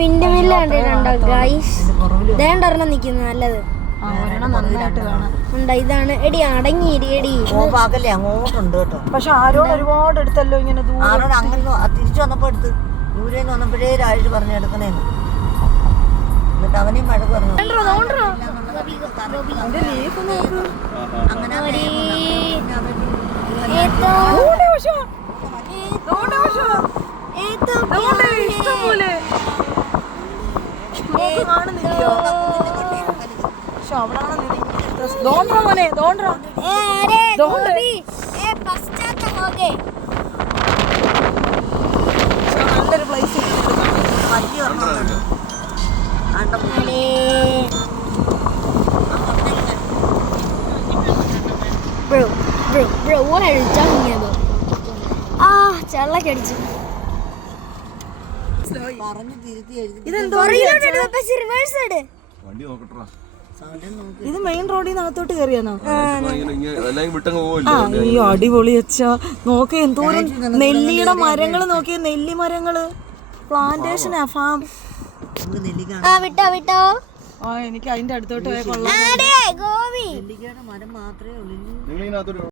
Wind mill കണ്ടിട്ടുണ്ടോ guys? ദേണ്ടൊരെണ്ണം നിക്കുന്നു നല്ലത്. ഇതാണ് എടി അടങ്ങിയിരി എടി. അങ്ങോട്ടുണ്ട് കേട്ടോ. പക്ഷെ ആരോട് ഒരുപാട് എടുത്തല്ലോ ഇങ്ങനെ ആരോട് അങ്ങനെ തിരിച്ചു വന്നപ്പോ എടുത്ത് ദൂരേന്ന് വന്നപ്പോഴേ രാജ് പറഞ്ഞെടുക്കണേന്ന്. എന്നിട്ട് അവനെയും മഴ പറഞ്ഞു. നല്ലൊരു place. Bro, what are you talking about? ചള്ളക്കടിച്ചു. ഇത് മെയിൻ റോഡിൽ നിന്ന് അകത്തോട്ട് കയറിയാണോ? അയ്യോ അടിപൊളി വെച്ചാ. നോക്കിയ എന്തോരം നെല്ലിയുടെ മരങ്ങള്, നോക്കിയ നെല്ലി മരങ്ങള്, പ്ലാന്റേഷനാ, ഫാം. വിട്ടോ എനിക്ക് അതിന്റെ അടുത്തോട്ട് പോയ കൊള്ളാം. ഗോവി മരം മാത്രമേ ഉള്ളൂ.